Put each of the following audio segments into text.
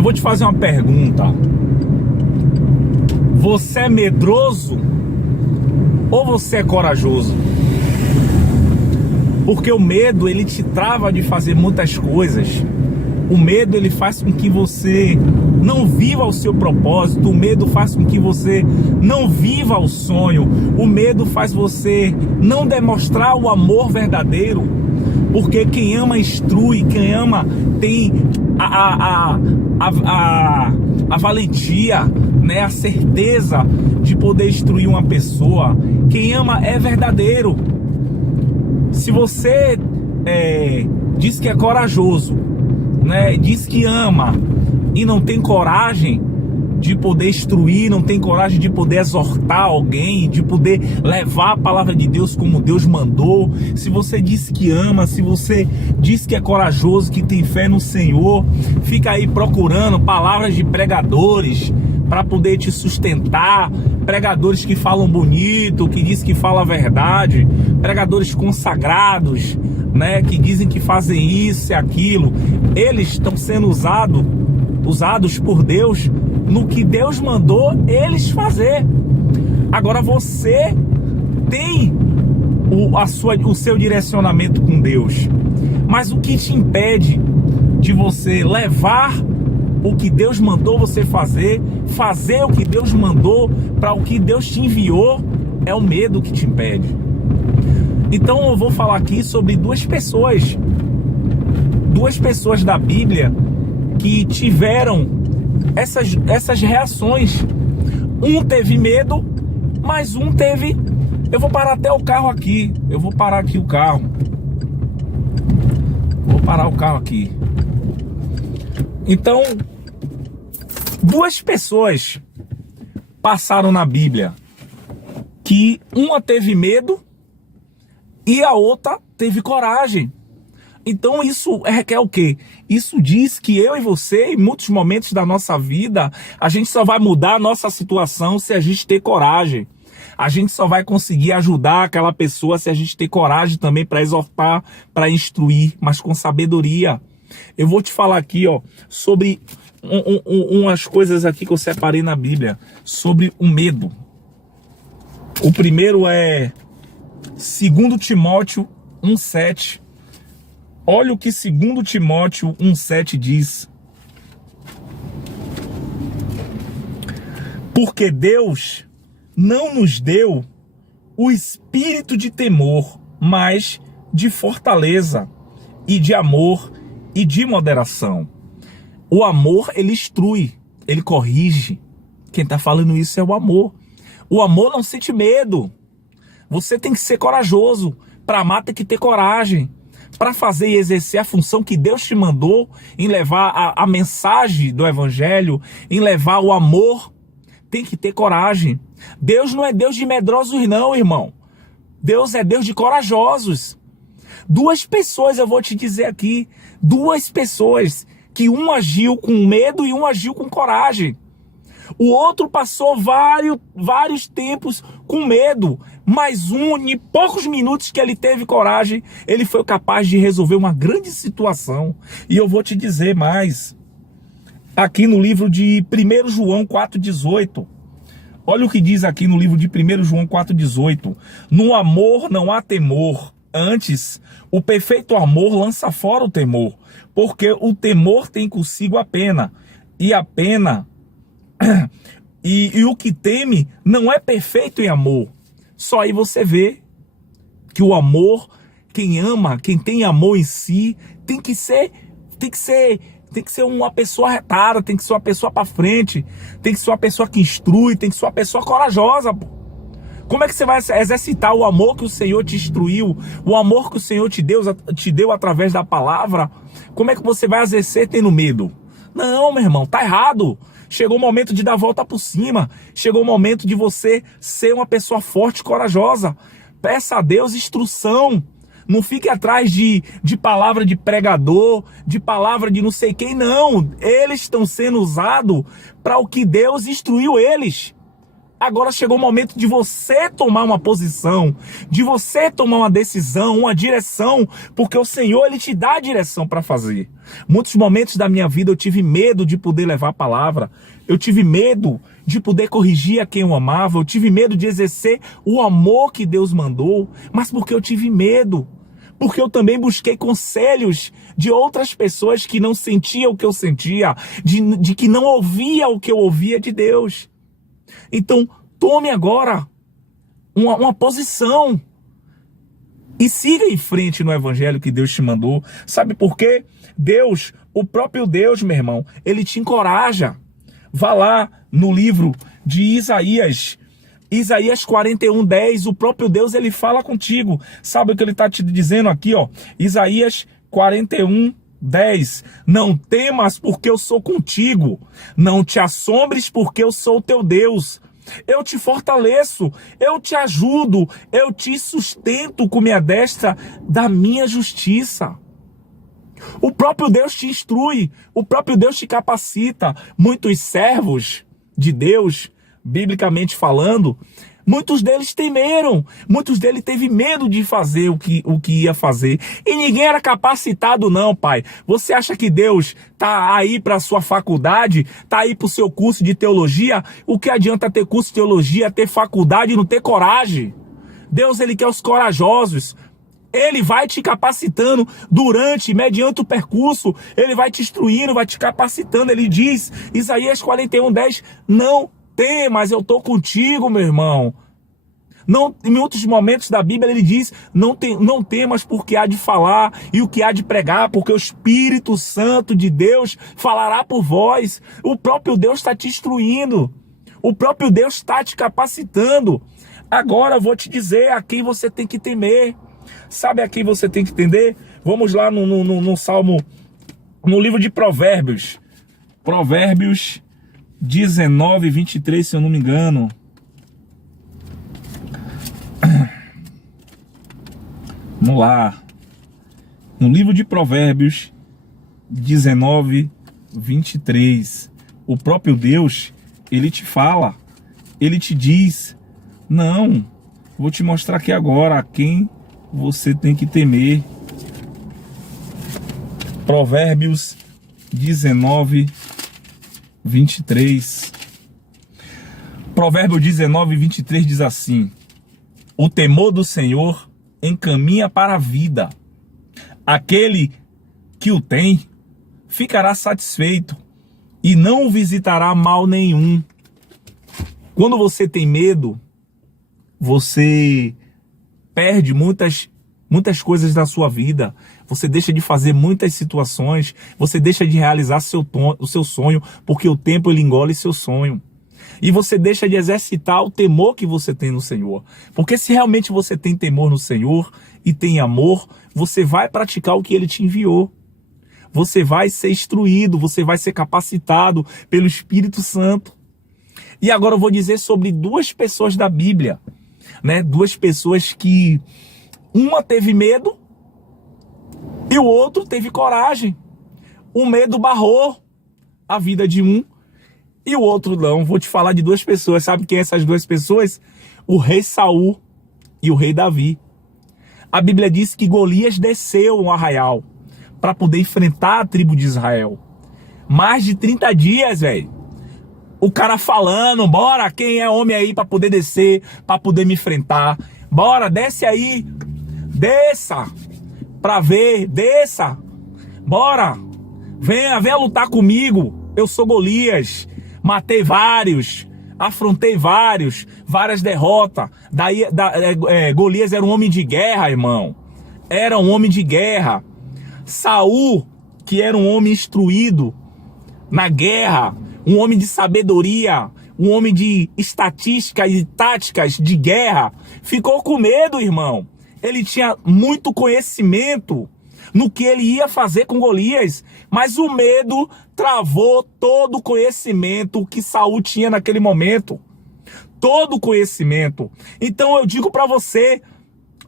Eu vou te fazer uma pergunta. Você é medroso ou você é corajoso? Porque o medo, ele te trava de fazer muitas coisas. O medo, ele faz com que você não viva o seu propósito. O medo faz com que você não viva o sonho. O medo faz você não demonstrar o amor verdadeiro. Porque quem ama instrui, quem ama tem a valentia, né? A certeza de poder instruir uma pessoa. Quem ama é verdadeiro. Se você diz que é corajoso, né, diz que ama e não tem coragem de poder instruir, não tem coragem de poder exortar alguém, de poder levar a palavra de Deus como Deus mandou, se você diz que ama, se você diz que é corajoso, que tem fé no Senhor, fica aí procurando palavras de pregadores para poder te sustentar, pregadores que falam bonito, que diz que fala a verdade, pregadores consagrados, né, que dizem que fazem isso e aquilo. Eles estão sendo usados por Deus no que Deus mandou eles fazer. Agora você tem o seu direcionamento com Deus, mas o que te impede de você levar o que Deus mandou você fazer o que Deus mandou para o que Deus te enviou, é o medo que te impede. Então eu vou falar aqui sobre duas pessoas da Bíblia que tiveram essas reações. Um teve medo, mas um teve... Eu vou parar até o carro aqui. Eu vou parar aqui o carro. Vou parar o carro aqui. Então, duas pessoas passaram na Bíblia que uma teve medo e a outra teve coragem. Então isso requer o quê? Isso diz que eu e você, em muitos momentos da nossa vida, a gente só vai mudar a nossa situação se a gente ter coragem. A gente só vai conseguir ajudar aquela pessoa se a gente ter coragem também para exortar, para instruir, mas com sabedoria. Eu vou te falar aqui, ó, sobre umas coisas aqui que eu separei na Bíblia, sobre o medo. O primeiro é 2 Timóteo 1,7. Olha o que 2 Timóteo 1,7 diz. Porque Deus não nos deu o espírito de temor, mas de fortaleza e de amor e de moderação. O amor, ele instrui, ele corrige. Quem está falando isso é o amor. O amor não sente medo. Você tem que ser corajoso. Para amar tem que ter coragem. Para fazer e exercer a função que Deus te mandou, em levar a mensagem do Evangelho, em levar o amor, tem que ter coragem. Deus não é Deus de medrosos não, irmão. Deus é Deus de corajosos. Duas pessoas, eu vou te dizer aqui, duas pessoas, que um agiu com medo e um agiu com coragem. O outro passou vários tempos com medo, mas em poucos minutos que ele teve coragem, ele foi capaz de resolver uma grande situação. E eu vou te dizer mais. Aqui no livro de 1 João 4,18. Olha o que diz aqui no livro de 1 João 4,18. No amor não há temor. Antes, o perfeito amor lança fora o temor, porque o temor tem consigo a pena, e a pena... E o que teme não é perfeito em amor. Só aí você vê que o amor, quem ama, quem tem amor em si, tem que ser uma pessoa retada, tem que ser uma pessoa para frente, tem que ser uma pessoa que instrui, tem que ser uma pessoa corajosa. Como é que você vai exercitar o amor que o Senhor te instruiu, o amor que o Senhor te deu através da palavra? Como é que você vai exercer tendo medo? Não, meu irmão, tá errado. Chegou o momento de dar a volta por cima. Chegou o momento de você ser uma pessoa forte e corajosa. Peça a Deus instrução. Não fique atrás de palavra de pregador, de palavra de não sei quem, não. Eles estão sendo usados para o que Deus instruiu eles. Agora chegou o momento de você tomar uma posição, de você tomar uma decisão, uma direção, porque o Senhor, Ele te dá a direção para fazer. Muitos momentos da minha vida eu tive medo de poder levar a palavra, eu tive medo de poder corrigir a quem eu amava, eu tive medo de exercer o amor que Deus mandou, mas porque eu tive medo. Porque eu também busquei conselhos de outras pessoas que não sentiam o que eu sentia, de que não ouvia o que eu ouvia de Deus. Então, tome agora uma posição e siga em frente no evangelho que Deus te mandou. Sabe por quê? Deus, o próprio Deus, meu irmão, Ele te encoraja. Vá lá no livro de Isaías 41:10, o próprio Deus, Ele fala contigo. Sabe o que Ele está te dizendo aqui, ó? Isaías 41:10. Não temas, porque eu sou contigo. Não te assombres, porque eu sou o teu Deus. Eu te fortaleço, eu te ajudo, eu te sustento com minha destra da minha justiça. O próprio Deus te instrui, o próprio Deus te capacita. Muitos servos de Deus, biblicamente falando, muitos deles temeram, muitos deles teve medo de fazer o que ia fazer. E ninguém era capacitado não, pai. Você acha que Deus tá aí para a sua faculdade, tá aí para o seu curso de teologia? O que adianta ter curso de teologia, ter faculdade e não ter coragem? Deus, Ele quer os corajosos. Ele vai te capacitando mediante o percurso, Ele vai te instruindo, vai te capacitando. Ele diz, Isaías 41:10, não temas, eu estou contigo, meu irmão. Não, em outros momentos da Bíblia ele diz, não temas porque há de falar e o que há de pregar, porque o Espírito Santo de Deus falará por vós. O próprio Deus está te instruindo, o próprio Deus está te capacitando. Agora eu vou te dizer a quem você tem que temer. Sabe a quem você tem que entender? Vamos lá no Salmo, no livro de Provérbios. Provérbios 19:23, se eu não me engano. Vamos lá. No livro de Provérbios 19:23. O próprio Deus, Ele te fala, Ele te diz, não, vou te mostrar aqui agora a quem você tem que temer. Provérbios 19:23. Provérbio 19:23 diz assim: o temor do Senhor encaminha para a vida. Aquele que o tem ficará satisfeito e não o visitará mal nenhum. Quando você tem medo, você perde muitas coisas da sua vida. Você deixa de fazer muitas situações. Você deixa de realizar o seu sonho, porque o tempo ele engole seu sonho. E você deixa de exercitar o temor que você tem no Senhor. Porque se realmente você tem temor no Senhor e tem amor, você vai praticar o que Ele te enviou. Você vai ser instruído, você vai ser capacitado pelo Espírito Santo. E agora eu vou dizer sobre duas pessoas da Bíblia, né? Duas pessoas que uma teve medo e o outro teve coragem. O medo barrou a vida de um e o outro não. Vou te falar de duas pessoas. Sabe quem são essas duas pessoas? O rei Saul e o rei Davi. A Bíblia diz que Golias desceu um arraial para poder enfrentar a tribo de Israel. Mais de 30 dias, velho. O cara falando, bora, quem é homem aí para poder descer, para poder me enfrentar? Bora, desce aí. Desça pra ver, desça. Bora. Venha lutar comigo. Eu sou Golias. Matei vários. Afrontei várias derrotas. Golias era um homem de guerra, irmão. Era um homem de guerra. Saul, que era um homem instruído na guerra, um homem de sabedoria, um homem de estatísticas e táticas de guerra, ficou com medo, irmão. Ele tinha muito conhecimento no que ele ia fazer com Golias, mas o medo travou todo o conhecimento que Saul tinha naquele momento. Todo o conhecimento. Então eu digo para você,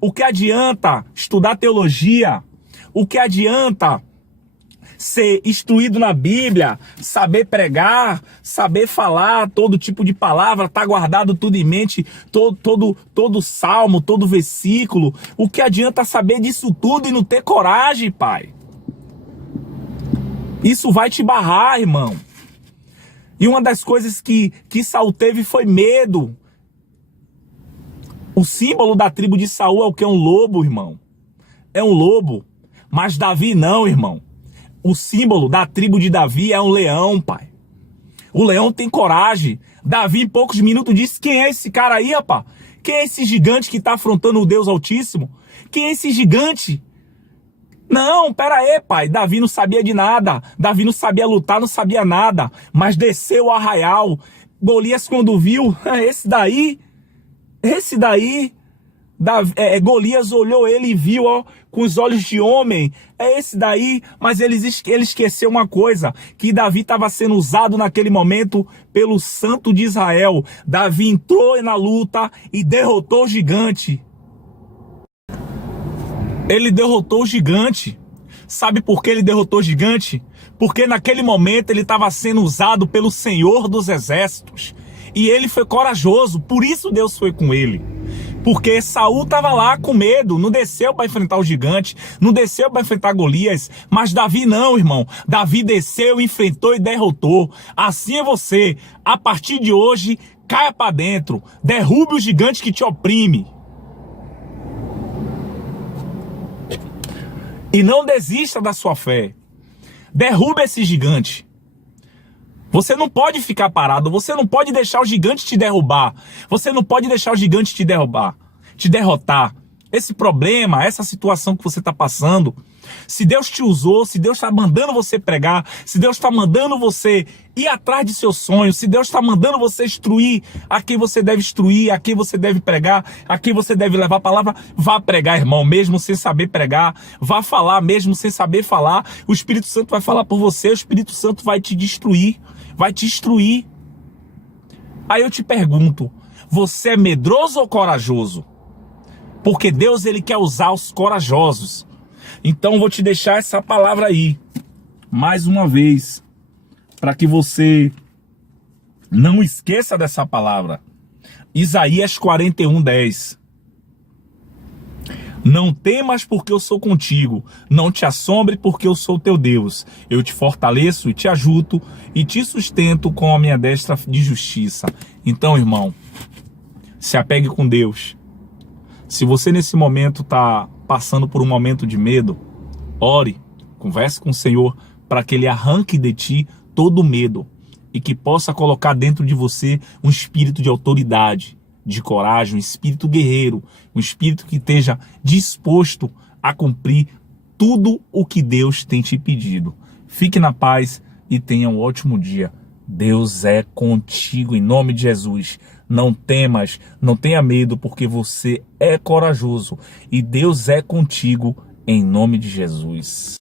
o que adianta estudar teologia? O que adianta ser instruído na Bíblia, saber pregar, saber falar todo tipo de palavra, tá guardado tudo em mente, todo salmo, todo versículo. O que adianta saber disso tudo e não ter coragem, pai? Isso vai te barrar, irmão. E uma das coisas que Saul teve foi medo. O símbolo da tribo de Saul é o que? É um lobo, irmão. É um lobo. Mas Davi não, irmão. O símbolo da tribo de Davi é um leão, pai. O leão tem coragem. Davi, em poucos minutos, disse: quem é esse cara aí, rapaz? Quem é esse gigante que tá afrontando o Deus Altíssimo? Quem é esse gigante? Não, pera aí, pai. Davi não sabia de nada. Davi não sabia lutar, não sabia nada. Mas desceu o arraial. Golias, quando viu, esse daí... Golias olhou ele e viu, ó, com os olhos de homem. É esse daí. Mas ele esqueceu uma coisa, que Davi estava sendo usado naquele momento pelo Santo de Israel. Davi entrou na luta e derrotou o gigante. Ele derrotou o gigante. Sabe por que ele derrotou o gigante? Porque naquele momento ele estava sendo usado pelo Senhor dos Exércitos. E ele foi corajoso, por isso Deus foi com ele. Porque Saul estava lá com medo, não desceu para enfrentar o gigante, não desceu para enfrentar Golias. Mas Davi não, irmão. Davi desceu, enfrentou e derrotou. Assim é você. A partir de hoje, caia para dentro. Derrube o gigante que te oprime. E não desista da sua fé. Derruba esse gigante. Você não pode ficar parado. Você não pode deixar o gigante te derrubar. Você não pode deixar o gigante te derrotar. Esse problema, essa situação que você está passando, se Deus te usou, se Deus está mandando você pregar, se Deus está mandando você ir atrás de seus sonhos, se Deus está mandando você instruir a quem você deve instruir, a quem você deve pregar, a quem você deve levar a palavra, vá pregar, irmão, mesmo sem saber pregar, vá falar mesmo sem saber falar. O Espírito Santo vai falar por você, o Espírito Santo vai te destruir, vai te instruir. Aí eu te pergunto, você é medroso ou corajoso? Porque Deus, ele quer usar os corajosos. Então eu vou te deixar essa palavra aí, mais uma vez, para que você não esqueça dessa palavra. Isaías 41:10. Não temas, porque eu sou contigo. Não te assombre, porque eu sou teu Deus. Eu te fortaleço e te ajudo e te sustento com a minha destra de justiça. Então, irmão, se apegue com Deus. Se você nesse momento está passando por um momento de medo, ore, converse com o Senhor para que Ele arranque de ti todo o medo e que possa colocar dentro de você um espírito de autoridade, de coragem, um espírito guerreiro, um espírito que esteja disposto a cumprir tudo o que Deus tem te pedido. Fique na paz e tenha um ótimo dia. Deus é contigo em nome de Jesus. Não temas, não tenha medo, porque você é corajoso e Deus é contigo em nome de Jesus.